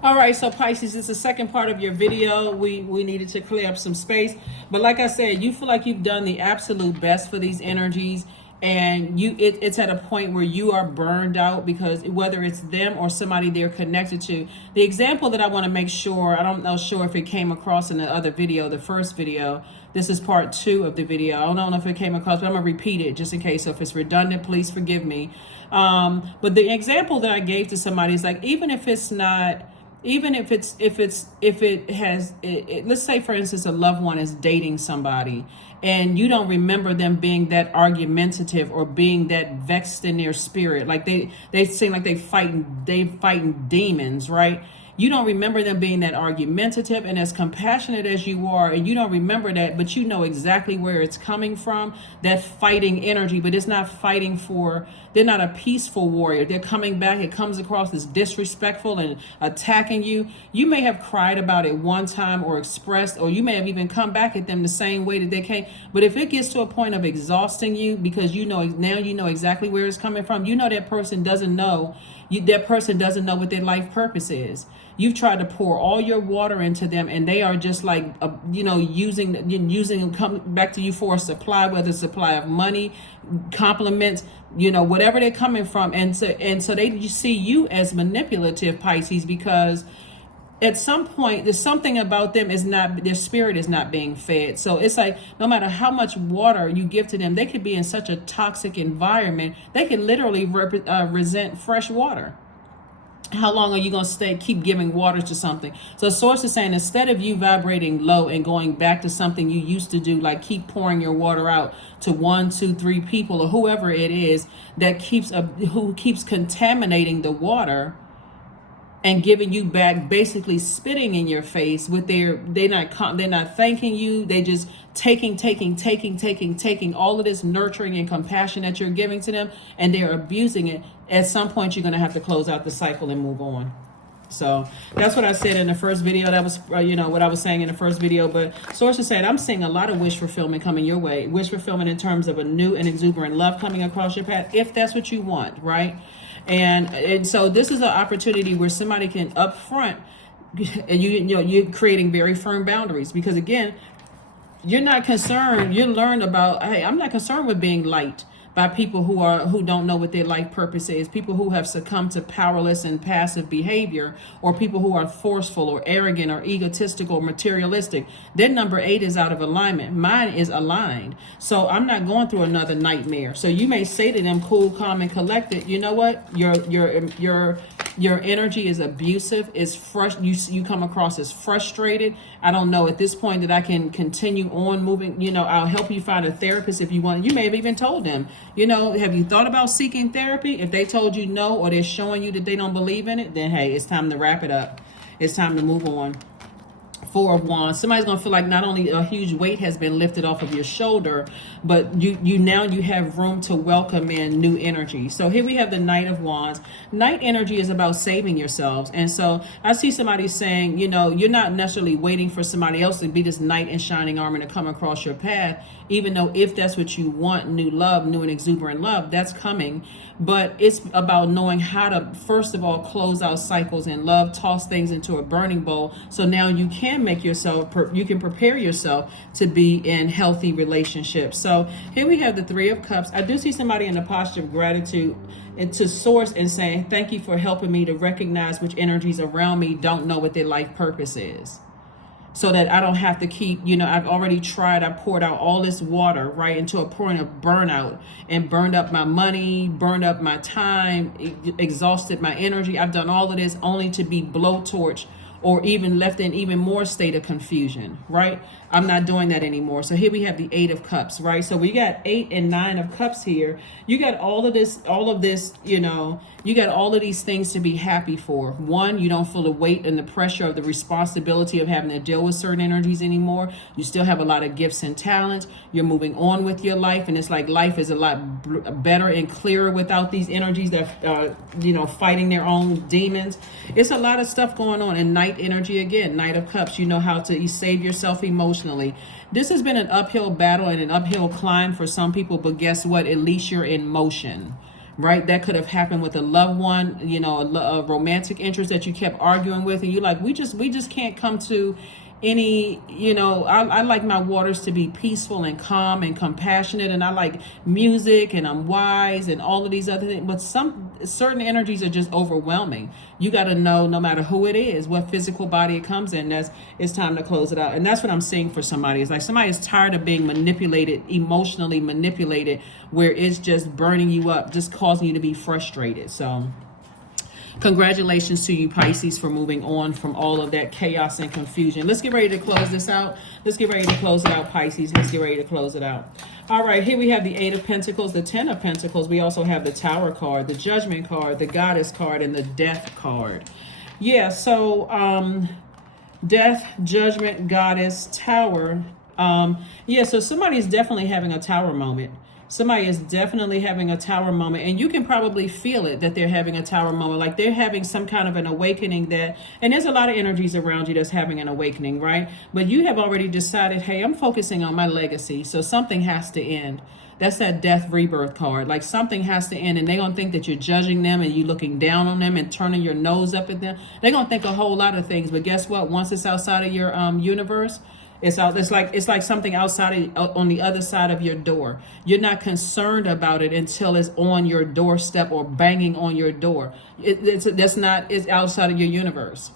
All right, so Pisces, this is the second part of your video. We needed to clear up some space. But like I said, you feel like you've done the absolute best for these energies, and it's at a point where you are burned out, because whether it's them or somebody they're connected to. The example that I want to make sure, I don't know sure if it came across in the other video, the first video. This is part 2 of the video. I don't know if it came across, but I'm gonna repeat it just in case. So if it's redundant, please forgive me. But the example that I gave to somebody is like, even if it's not, even if it has let's say for instance a loved one is dating somebody, and you don't remember them being that argumentative or being that vexed in their spirit, like they seem like they fighting demons, right? You don't remember them being that argumentative and as compassionate as you are, and you don't remember that, but you know exactly where it's coming from, that fighting energy. But it's not fighting for, they're not a peaceful warrior. They're coming back, it comes across as disrespectful and attacking you. You may have cried about it one time or expressed, or you may have even come back at them the same way that they came. But if it gets to a point of exhausting you, because you know now you know exactly where it's coming from, you know that person doesn't know, that person doesn't know what their life purpose is. You've tried to pour all your water into them, and they are just like, using come back to you for a supply, whether it's a supply of money, compliments, whatever they're coming from. And so they see you as manipulative, Pisces, because at some point there's something about them is not, their spirit is not being fed. So it's like, no matter how much water you give to them, they could be in such a toxic environment, they can literally resent fresh water. How long are you going to keep giving water to something? So Source is saying, instead of you vibrating low and going back to something you used to do, like keep pouring your water out to 1, 2, 3 people or whoever it is that who keeps contaminating the water and giving you back, basically spitting in your face with they're not thanking you. They just taking all of this nurturing and compassion that you're giving to them, and they're abusing it. At some point you're going to have to close out the cycle and move on. So that's what I said in the first video. That was what I was saying in the first video. But Source is saying, I'm seeing a lot of wish fulfillment coming your way. Wish fulfillment in terms of a new and exuberant love coming across your path, if that's what you want, right? And so this is an opportunity where somebody can up front, and you're creating very firm boundaries, because again, you're not concerned. You learned about, hey, I'm not concerned with being liked by people who don't know what their life purpose is, people who have succumbed to powerless and passive behavior, or people who are forceful or arrogant or egotistical or materialistic. Their number 8 is out of alignment. Mine is aligned. So I'm not going through another nightmare. So you may say to them, cool, calm, and collected, you know what? Your energy is abusive, is you come across as frustrated. I don't know at this point that I can continue on moving. I'll help you find a therapist if you want. You may have even told them, have you thought about seeking therapy? If they told you no, or they're showing you that they don't believe in it, then hey, it's time to wrap it up. It's time to move on. 4 of Wands. Somebody's going to feel like not only a huge weight has been lifted off of your shoulder, but you have room to welcome in new energy. So here we have the Knight of Wands. Knight energy is about saving yourselves. And so I see somebody saying, you're not necessarily waiting for somebody else to be this knight in shining armor to come across your path, even though if that's what you want, new love, new and exuberant love, that's coming. But it's about knowing how to, first of all, close out cycles in love, toss things into a burning bowl. So now you can you can prepare yourself to be in healthy relationships. So here we have the 3 of Cups. I do see somebody in a posture of gratitude and to Source and saying, thank you for helping me to recognize which energies around me don't know what their life purpose is, so that I don't have to keep, I've already tried, I poured out all this water, right, into a point of burnout, and burned up my money, burned up my time, exhausted my energy. I've done all of this only to be blowtorched or even left in even more state of confusion, right? I'm not doing that anymore. So here we have the 8 of Cups, right? So we got 8 and 9 of Cups here. You got all of this, you got all of these things to be happy for. 1, you don't feel the weight and the pressure of the responsibility of having to deal with certain energies anymore. You still have a lot of gifts and talents. You're moving on with your life, and it's like life is a lot better and clearer without these energies that fighting their own demons. It's a lot of stuff going on. And Knight energy again, Knight of Cups, you know how to save yourself emotionally. This has been an uphill battle and an uphill climb for some people, but guess what? At least you're in motion, right? That could have happened with a loved one, you know, a romantic interest that you kept arguing with, and you're like, we just can't come to any, you know, I like my waters to be peaceful and calm and compassionate, and I like music, and I'm wise, and all of these other things. But some certain energies are just overwhelming. You got to know, no matter who it is, what physical body it comes in, it's time to close it out. And that's what I'm seeing for somebody. It's like somebody is tired of being manipulated, emotionally manipulated, where it's just burning you up, just causing you to be frustrated. So congratulations to you, Pisces, for moving on from all of that chaos and confusion. Let's get ready to close this out. Let's get ready to close it out, Pisces. Let's get ready to close it out. All right, here we have the Eight of Pentacles, the Ten of Pentacles. We also have the Tower card, the Judgment card, the Goddess card, and the Death card. Yeah, so Death, Judgment, Goddess, Tower. Yeah, so somebody is definitely having a Tower moment. Somebody is definitely having a Tower moment, and you can probably feel it, that they're having a Tower moment, like they're having some kind of an awakening and there's a lot of energies around you that's having an awakening, right? But you have already decided, hey, I'm focusing on my legacy, so something has to end. That's that Death Rebirth card. Like something has to end, and they're going to think that you're judging them and you looking down on them and turning your nose up at them. They're going to think a whole lot of things, but guess what? Once it's outside of your universe, it's like something outside on the other side of your door. You're not concerned about it until it's on your doorstep or banging on your door. It's outside of your universe.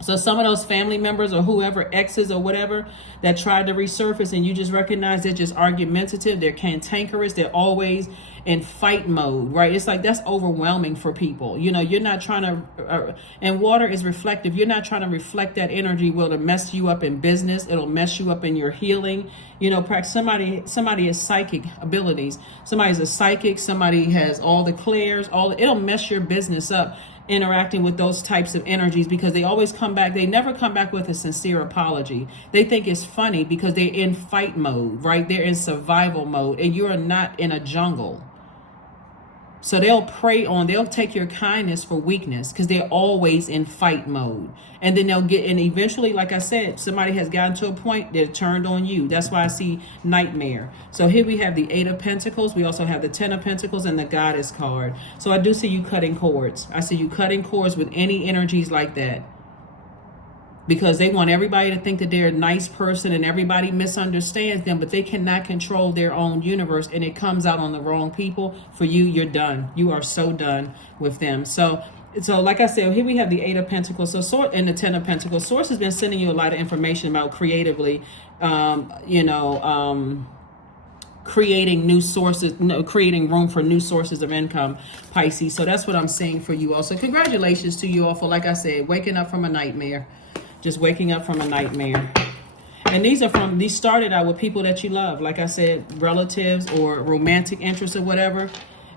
So some of those family members or whoever, exes or whatever, that tried to resurface, and you just recognize they're just argumentative, they're cantankerous, they're always in fight mode, right? It's like that's overwhelming for people. You know, you're not trying to, and water is reflective. You're not trying to reflect that energy. Will to mess you up in business. It'll mess you up in your healing. You know, somebody has psychic abilities. Somebody's a psychic. Somebody has all the clairs. It'll mess your business up, interacting with those types of energies, because they always come back. They never come back with a sincere apology. They think it's funny because they're in fight mode, right? They're in survival mode, and you're not in a jungle. So they'll take your kindness for weakness because they're always in fight mode. And then and eventually, like I said, somebody has gotten to a point they're turned on you. That's why I see nightmare. So here we have the Eight of Pentacles. We also have the Ten of Pentacles and the Goddess card. So I do see you cutting cords. I see you cutting cords with any energies like that, because they want everybody to think that they're a nice person and everybody misunderstands them, but they cannot control their own universe, and it comes out on the wrong people. For you, you're done. You are so done with them. So like I said, here we have the Eight of Pentacles. So and the Ten of Pentacles. Source has been sending you a lot of information about creatively, creating new sources, creating room for new sources of income, Pisces. So that's what I'm saying for you all. So congratulations to you all for, like I said, waking up from a nightmare. Just waking up from a nightmare. And these started out with people that you love. Like I said, relatives or romantic interests or whatever.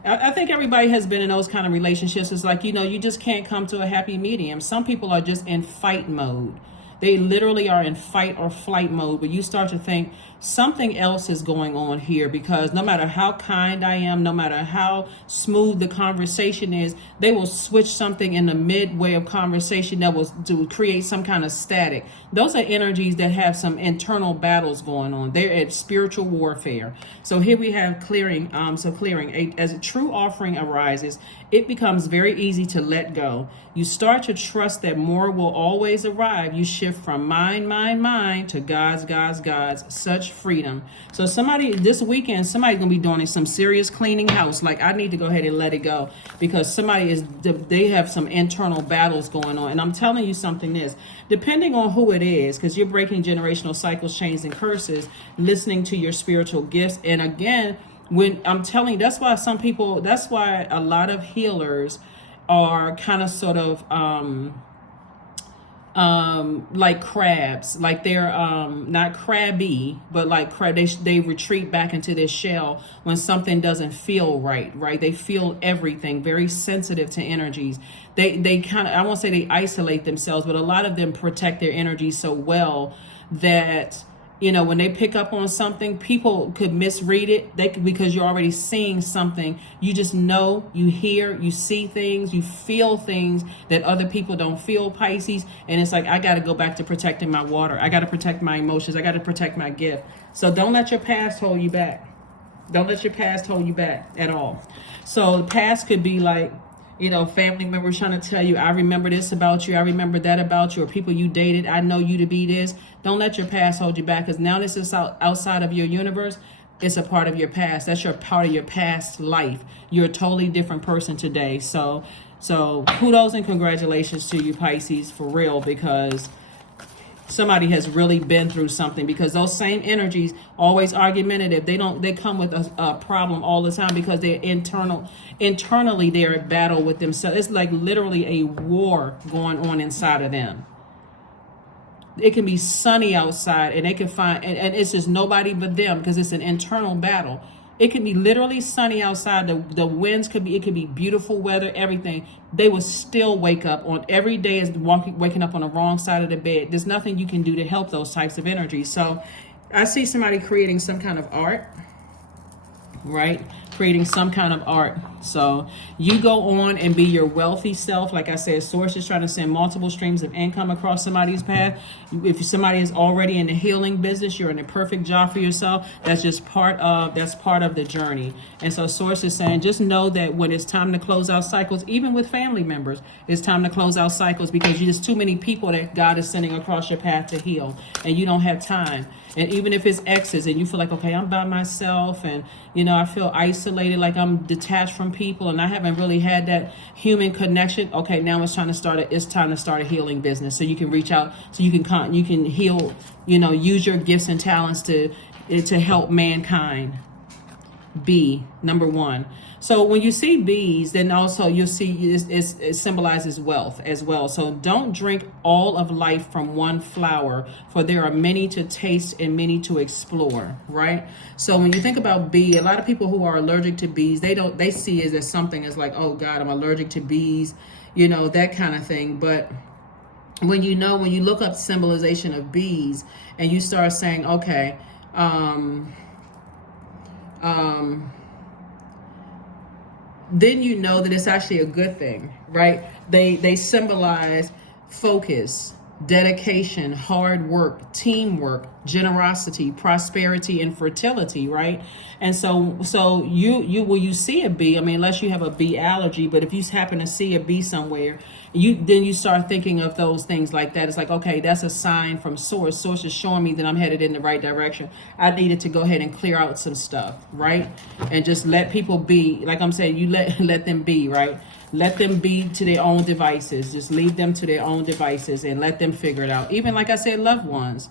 I think everybody has been in those kind of relationships. It's like, you just can't come to a happy medium. Some people are just in fight mode. They literally are in fight or flight mode, but you start to think something else is going on here, because no matter how kind I am, no matter how smooth the conversation is, they will switch something in the midway of conversation that was to create some kind of static. Those are energies that have some internal battles going on. They're at spiritual warfare. So here we have clearing. As a true offering arises, it becomes very easy to let go. You start to trust that more will always arrive. You shift from mine to God's, such freedom. So this weekend, somebody's going to be doing some serious cleaning house. Like, I need to go ahead and let it go, because they have some internal battles going on. And I'm telling you something depending on who it is, because you're breaking generational cycles, chains, and curses, listening to your spiritual gifts. And again, when I'm telling you, that's why a lot of healers are kind of sort of like crabs. Like they're not crabby, but like they retreat back into their shell when something doesn't feel right. They feel everything, very sensitive to energies. They kind of, I won't say they isolate themselves, but a lot of them protect their energy so well that, when they pick up on something, people could misread it. Because you're already seeing something. You just know, you hear, you see things, you feel things that other people don't feel, Pisces. And it's like, I got to go back to protecting my water. I got to protect my emotions. I got to protect my gift. So don't let your past hold you back. Don't let your past hold you back at all. So the past could be like, you know, family members trying to tell you, I remember this about you, I remember that about you, or people you dated, I know you to be this. Don't let your past hold you back, because now this is outside of your universe. It's a part of your past. That's your part of your past life. You're a totally different person today. So kudos and congratulations to you, Pisces, for real, because somebody has really been through something, because those same energies, always argumentative, they come with a problem all the time, because they're internally they're at battle with themselves. It's like literally a war going on inside of them. It can be sunny outside and they can find, and it's just nobody but them, because it's an internal battle. It can be literally sunny outside. The winds could be, it could be beautiful weather, everything. They will still wake up on every day as waking up on the wrong side of the bed. There's nothing you can do to help those types of energies. So I see somebody creating some kind of art, right? Creating some kind of art. So you go on and be your wealthy self. Like I said, source is trying to send multiple streams of income across somebody's path. If somebody is already in the healing business, you're in a perfect job for yourself. That's just part of the journey. And so source is saying, just know that when it's time to close out cycles, even with family members, it's time to close out cycles, because there's too many people that God is sending across your path to heal, and you don't have time. And even if it's exes and you feel like, okay, I'm by myself, and, you know, I feel isolated, like I'm detached from people, and I haven't really had that human connection. Okay, now it's time to start a healing business, so you can reach out, so you can heal, you know, use your gifts and talents to help mankind. B, number one. So when you see bees, then also you'll see it symbolizes wealth as well. So don't drink all of life from one flower, for there are many to taste and many to explore, right? So when you think about bee, a lot of people who are allergic to bees, they see it as something as like, oh God, I'm allergic to bees, you know, that kind of thing. But when you look up symbolization of bees and you start saying, okay, then you know that it's actually a good thing, right? They symbolize focus, dedication, hard work, teamwork, generosity, prosperity, and fertility, right? And so you see a bee, I mean, unless you have a bee allergy, but if you happen to see a bee somewhere, you start thinking of those things like that. It's like, okay, that's a sign from source. Source is showing me that I'm headed in the right direction. I needed to go ahead and clear out some stuff, right? And just let people be. Like I'm saying, you let them be, right? Let them be to their own devices. Just leave them to their own devices and let them figure it out. Even like I said, loved ones.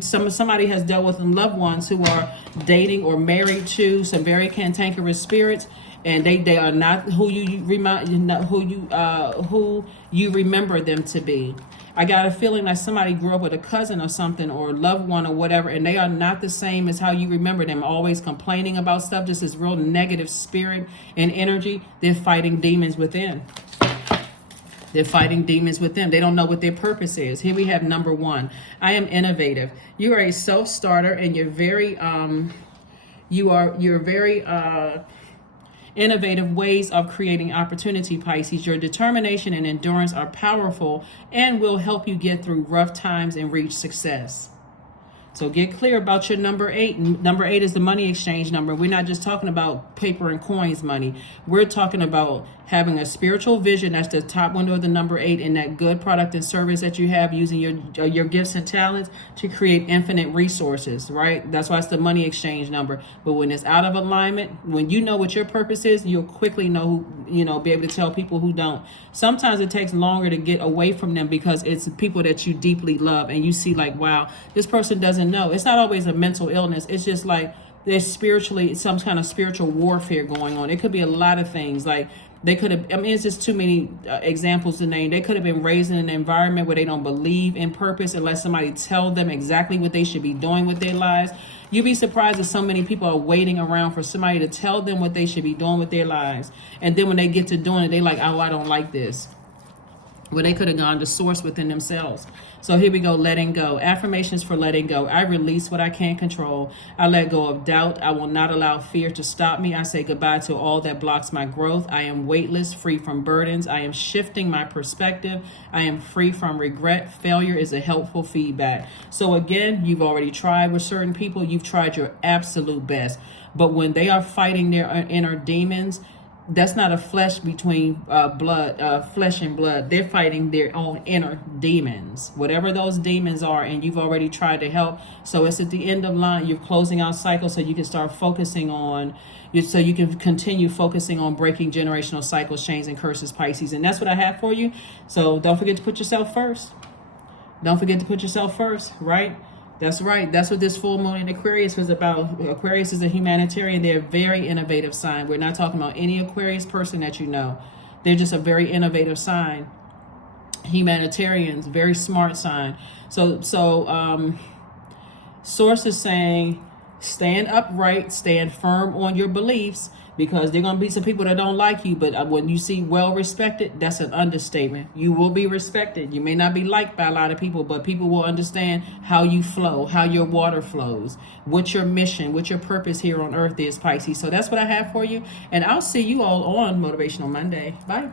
Somebody has dealt with loved ones who are dating or married to some very cantankerous spirits, and they are not who you remember them to be. I got a feeling like somebody grew up with a cousin or something, or a loved one or whatever, and they are not the same as how you remember them. Always complaining about stuff, just this real negative spirit and energy. They're fighting demons within. They're fighting demons within. They don't know what their purpose is. Here we have number one. I am innovative. You are a self-starter, and you're very innovative ways of creating opportunity, Pisces. Your determination and endurance are powerful and will help you get through rough times and reach success. So get clear about your number 8. Number 8 is the money exchange number. We're not just talking about paper and coins money. We're talking about having a spiritual vision. That's the top window of the number 8, and that good product and service that you have, using your gifts and talents to create infinite resources, right? That's why it's the money exchange number. But when it's out of alignment, when you know what your purpose is, you'll quickly know, be able to tell people who don't. Sometimes it takes longer to get away from them, because it's people that you deeply love, and you see like, wow, this person doesn't know. It's not always a mental illness. It's just like there's spiritually some kind of spiritual warfare going on. It could be a lot of things. Like they could have, it's just too many examples to name. They could have been raised in an environment where they don't believe in purpose unless somebody tell them exactly what they should be doing with their lives. You'd be surprised that so many people are waiting around for somebody to tell them what they should be doing with their lives. And then when they get to doing it, they like, oh, I don't like this. where they could have gone to source within themselves. So here we go, letting go. Affirmations for letting go. I release what I can't control. I let go of doubt. I will not allow fear to stop me. I say goodbye to all that blocks my growth. I am weightless, free from burdens. I am shifting my perspective. I am free from regret. Failure is a helpful feedback. So again, you've already tried with certain people. You've tried your absolute best. But when they are fighting their inner demons, that's not a flesh between flesh and blood. They're fighting their own inner demons, whatever those demons are, and you've already tried to help. So it's at the end of line. You're closing out cycles, so you can start focusing on, so you can continue focusing on breaking generational cycles, chains, and curses, Pisces. And that's what I have for you. So don't forget to put yourself first. Don't forget to put yourself first, right? That's right. That's what this full moon in Aquarius was about. Aquarius is a humanitarian. They're a very innovative sign. We're not talking about any Aquarius person that you know. They're just a very innovative sign. Humanitarians, very smart sign. So Source is saying, stand upright, stand firm on your beliefs, because there are going to be some people that don't like you. But when you see well respected, that's an understatement. You will be respected. You may not be liked by a lot of people, but people will understand how you flow, how your water flows, what your mission, what your purpose here on earth is, Pisces. So that's what I have for you. And I'll see you all on Motivational Monday. Bye.